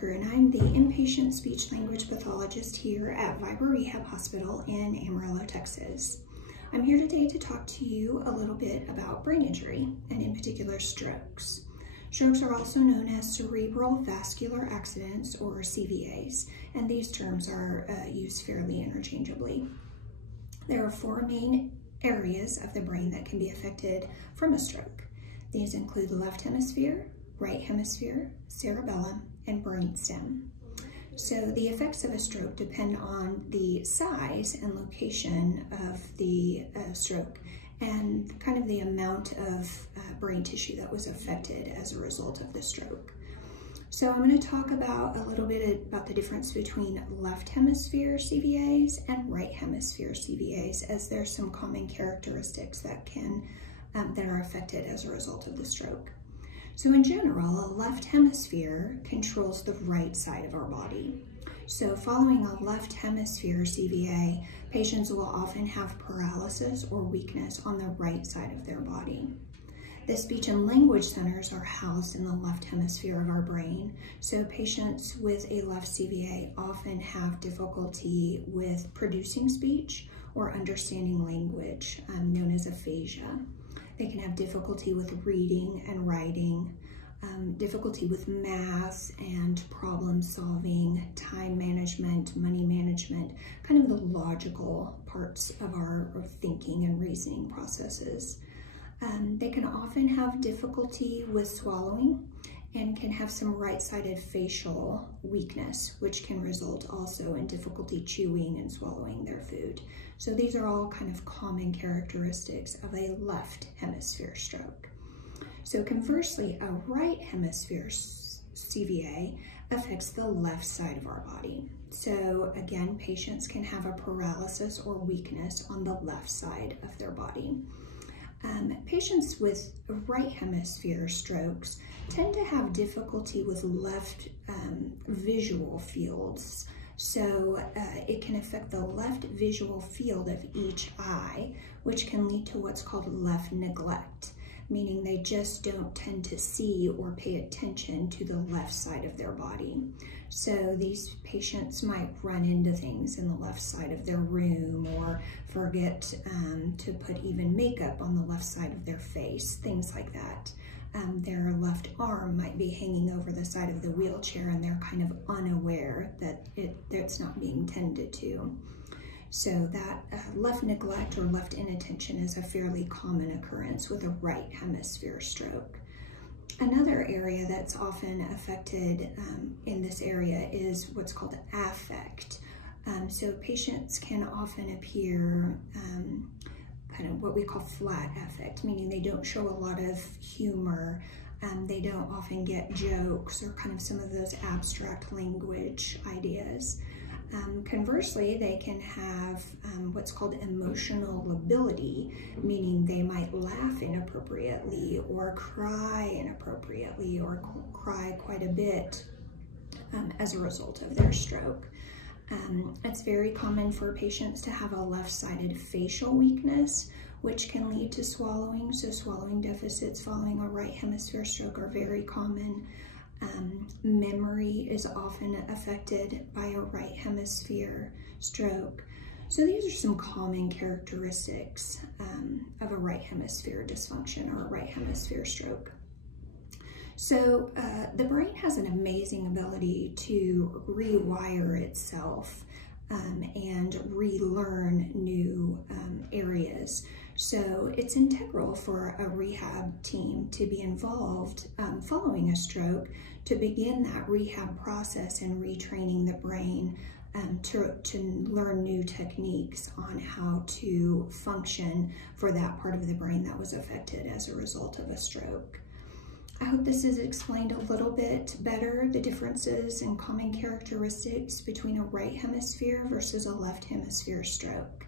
Parker, and I'm the inpatient speech-language pathologist here at Vibra Rehab Hospital in Amarillo, Texas. I'm here today to talk to you a little bit about brain injury, and in particular strokes. Strokes are also known as cerebral vascular accidents, or CVAs, and these terms are used fairly interchangeably. There are four main areas of the brain that can be affected from a stroke. These include the left hemisphere, right hemisphere, cerebellum, and brainstem. So the effects of a stroke depend on the size and location of the stroke and kind of the amount of brain tissue that was affected as a result of the stroke. So I'm going to talk about a little bit about the difference between left hemisphere CVAs and right hemisphere CVAs, as there's some common characteristics that are affected as a result of the stroke. So in general, a left hemisphere controls the right side of our body. So following a left hemisphere CVA, patients will often have paralysis or weakness on the right side of their body. The speech and language centers are housed in the left hemisphere of our brain. So patients with a left CVA often have difficulty with producing speech or understanding language, known as aphasia. They can have difficulty with reading and writing, difficulty with math and problem solving, time management, money management, kind of the logical parts of our thinking and reasoning processes. They can often have difficulty with swallowing and can have some right-sided facial weakness, which can result also in difficulty chewing and swallowing their food. So these are all kind of common characteristics of a left hemisphere stroke. So conversely, a right hemisphere CVA affects the left side of our body. So again, patients can have a paralysis or weakness on the left side of their body. Patients with right hemisphere strokes tend to have difficulty with left visual fields. So it can affect the left visual field of each eye, which can lead to what's called left neglect, meaning they just don't tend to see or pay attention to the left side of their body. So these patients might run into things in the left side of their room or forget to put even makeup on the left side of their face, things like that. Their left arm might be hanging over the side of the wheelchair and they're kind of unaware that it's not being tended to. So that left neglect or left inattention is a fairly common occurrence with a right hemisphere stroke. Another area that's often affected in this area is what's called affect. So patients can often appear kind of what we call flat affect, meaning they don't show a lot of humor. They don't often get jokes or kind of some of those abstract language ideas. Conversely, they can have what's called emotional lability, meaning they might laugh inappropriately or cry inappropriately or cry quite a bit as a result of their stroke. It's very common for patients to have a left-sided facial weakness, which can lead to swallowing. So swallowing deficits following a right hemisphere stroke are very common. Memory is often affected by a right hemisphere stroke. So these are some common characteristics of a right hemisphere dysfunction or a right hemisphere stroke. So the brain has an amazing ability to rewire itself and relearn new areas. So it's integral for a rehab team to be involved following a stroke to begin that rehab process and retraining the brain to learn new techniques on how to function for that part of the brain that was affected as a result of a stroke. I hope this has explained a little bit better the differences and common characteristics between a right hemisphere versus a left hemisphere stroke.